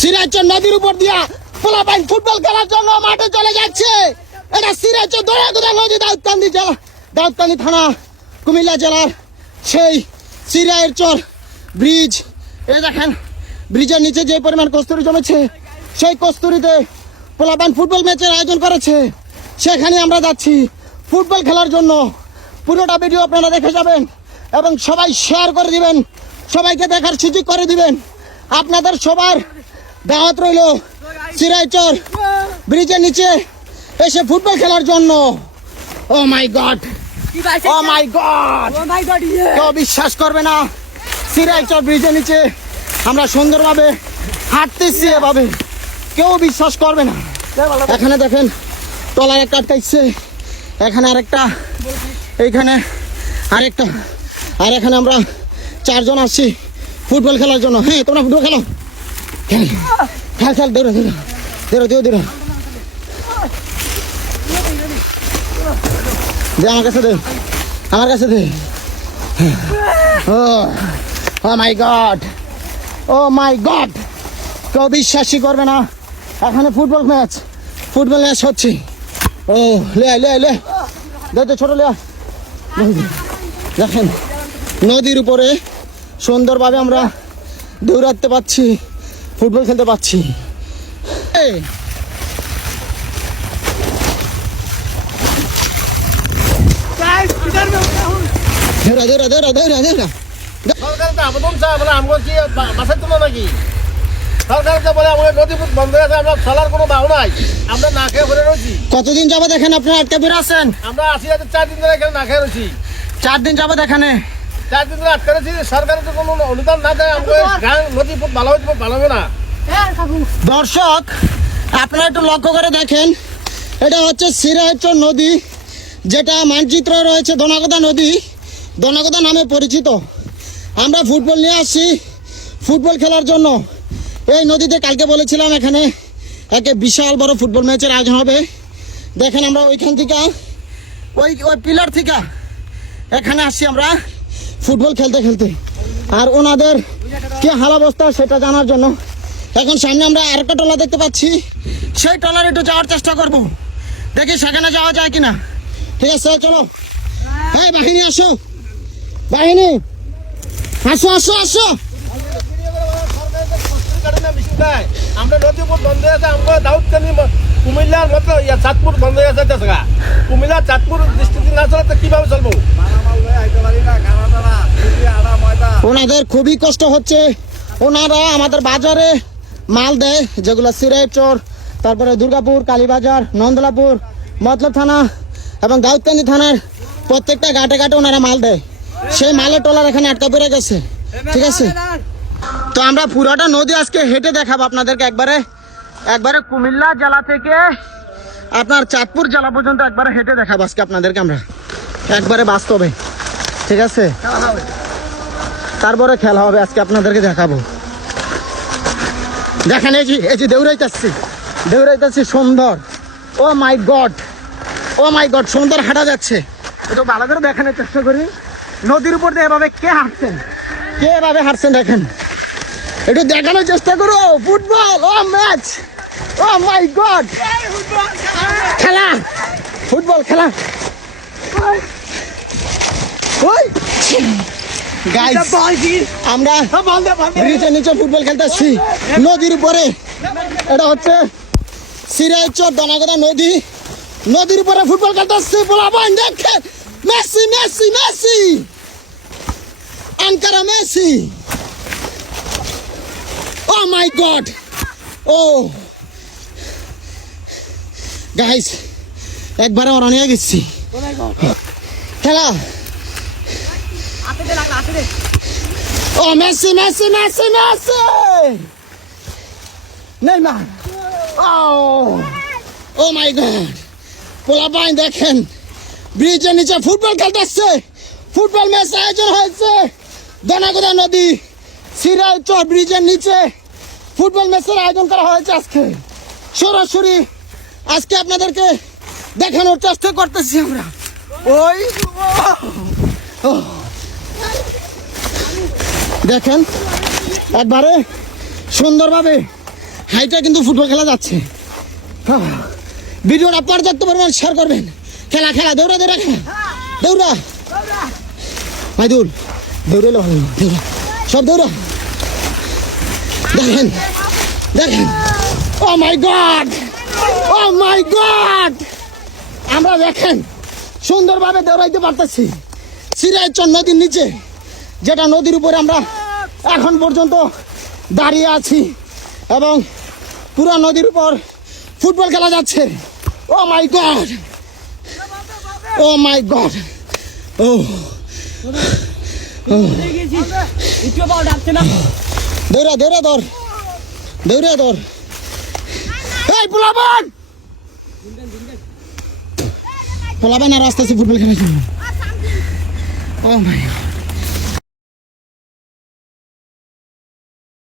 সিরাজচর নদীর উপর দিয়া পোলাপাইন ফুটবল খেলার জন্য মাঠে চলে যাচ্ছে। এটা সিরাজচর দোরাগোদা নদী, দাউদকান্দি থানা, কুমিল্লা জেলার সেই সিরাজচর ব্রিজ। এই দেখেন ব্রিজের নিচে যে পরিমাণ কস্তুরি জমেছে, সেই কস্তুরিতে পোলাপাইন ফুটবল ম্যাচের আয়োজন করেছে। সেখানে আমরা যাচ্ছি ফুটবল খেলার জন্য। পুরোটা ভিডিও আপনারা দেখে যাবেন এবং সবাই শেয়ার করে দিবেন, সবাইকে দেখার সুযোগ করে দিবেন। আপনাদের সবার দাওয়াত রইল সিরাজচর ব্রিজের নিচে এসে ফুটবল খেলার জন্য। ও মাই গড, ও মাই গড, কেউ বিশ্বাস করবে না, সিরাজচর ব্রিজের নিচে আমরা সুন্দরভাবে হাঁটতেছি, এভাবে কেউ বিশ্বাস করবে না। এখানে দেখেন টলার একটা আটকাইছে, এখানে আরেকটা, এইখানে আরেকটা, আর এখানে আমরা 4 জন আসছি ফুটবল খেলার জন্য। হ্যাঁ, তোমরা ফুটবল খেলো, খেল, দৌড়ো, দে আমার কাছে, দে। ও মাই গড, কেউ বিশ্বাসই করবে না, এখানে ফুটবল ম্যাচ হচ্ছে। ও লে ছোট লে, দেখেন নদীর উপরে সুন্দরভাবে আমরা দৌড়াতে পাচ্ছি, ফুটবল খেলতে পাচ্ছি। কতদিন যাবো দেখেন আপনারা আটকে বের আছেন? আমরা আছি 4 দিন ধরে এখানে না খেয়ে রয়েছি। 4 দিন যাবো এখানে, 4 দিন ধরে আটকে রয়েছি। সরকারের তো কোনো অনুদান না দেয়, নদী ভালো হবে না। দর্শক আপনারা একটু লক্ষ্য করে দেখেন, এটা হচ্ছে সিরাজচর নদী, যেটা মানচিত্র রয়েছে দোনাগোদা নদী, দোনাগোদা নামে পরিচিত। আমরা ফুটবল নিয়ে আসছি ফুটবল খেলার জন্য। এই নদীতে কালকে বলেছিলাম এখানে একে বিশাল বড় ফুটবল ম্যাচের আয়োজন হবে। দেখেন আমরা ওইখান থেকে ওই পিলার থেকে এখানে আসছি আমরা ফুটবল খেলতে, আর ওনাদের কি হাল অবস্থা সেটা জানার জন্য। এখন সামনে আমরা আরেকটা টলা দেখতে পাচ্ছি, সেই টলার একটু যাওয়ার চেষ্টা করব, দেখি সেখানে যাওয়া যায় কিনা। ঠিক আছে, চলো। হ্যাঁ বাহিনী আসো, আসো। আমরা নদীপুর বন্ধ হয়ে আছে, আমরা দাউদকান্দি কুমিল্লার মতো চাঁদপুর বন্ধ হয়ে আছে। কুমিল্লা চাঁদপুর ডিস্ট্রিক্ট না চলে তো কিভাবে চলবো? ওনাদের খুবই কষ্ট হচ্ছে। ওনারা আমাদের বাজারে মাল দেয়, যেগুলো সিরাজচর, তারপরে দুর্গাপুর, কালীবাজার, নন্দলাপুর, মতলব থানা এবং দাউদকান্দি থানার প্রত্যেকটা ঘাটে ওনারা মাল দেয়। সেই মালের টলার এখানে আটকা পড়ে গেছে। ঠিক আছে, তো আমরা পুরোটা নদী আজকে হেঁটে দেখাবো আপনাদেরকে। একবারে কুমিল্লা জেলা থেকে আপনার চাঁদপুর জেলা পর্যন্ত একবারে হেঁটে দেখাবো আজকে আপনাদেরকে আমরা, একবারে বাস্তবে। ঠিক আছে, তারপরে খেলা হবে আজকে, আপনাদেরকে দেখাবো। দেখেন এই যে দৌড়াইতেছি সুন্দর। ও মাই গড, সুন্দর হাঁটা যাচ্ছে। একটু ভালো করে দেখানোর চেষ্টা করি, নদীর উপর দিয়ে এভাবে কে হাঁটছেন দেখেন, একটু দেখানোর চেষ্টা করো। ফুটবল, ও ম্যাচ, ও মাই গড, ফুটবল খেলা। আমরা ব্রিজের নিচে ফুটবল খেলতেছি নদীর উপরে। এটা হচ্ছে সিরাজচর দোনাগোদা নদীর উপরে ফুটবল খেলতেছি। পোলাপাইন দেখেন, মেসি, আঙ্কারা মেসি। ও মাই গড, ও গাইস, একবারে ওরা নিয়ে গেছি খেলা। ও মেসি, নেইমার। ও মাই গড, পোলাপাইন দেখেন ব্রিজের নিচে ফুটবল খেলতেছে। ফুটবল ম্যাচ আয়োজন হয়েছে দোনাগোদা নদী সিরাজচর ব্রিজের নিচে ফুটবল ম্যাচের আয়োজন করা হয়েছে আজকে। সরাসরি আজকে আপনাদেরকে দেখানোর চেষ্টা করতেছি আমরা। ওই দেখেন একবারে সুন্দরভাবে হাইটা কিন্তু ফুটবল খেলা যাচ্ছে। ভিডিওটা পর্যাপ্ত পরিমাণ শেয়ার করবেন। খেলা খেলা দৌড়া দৌড়া খেলা দৌড়া মাইদুল দৌড়ালো ভালো দৌড়া সব দৌড়া দেখেন দেখেন ও মাই গড ও মাই গড আমরা দেখেন সুন্দরভাবে দৌড়াইতে পারতেছি সিরাজচর নদীর নিচে, যেটা নদীর উপরে আমরা এখন পর্যন্ত দাঁড়িয়ে আছি এবং পুরো নদীর উপর ফুটবল খেলা যাচ্ছে। ও মাই গড ও মাই গড ও দৌড়া দৌড়া ধর দৌড়া ধর এই পোলাবান পোলাবান আর আসতেছি ফুটবল খেলার জন্য। ও মাই গড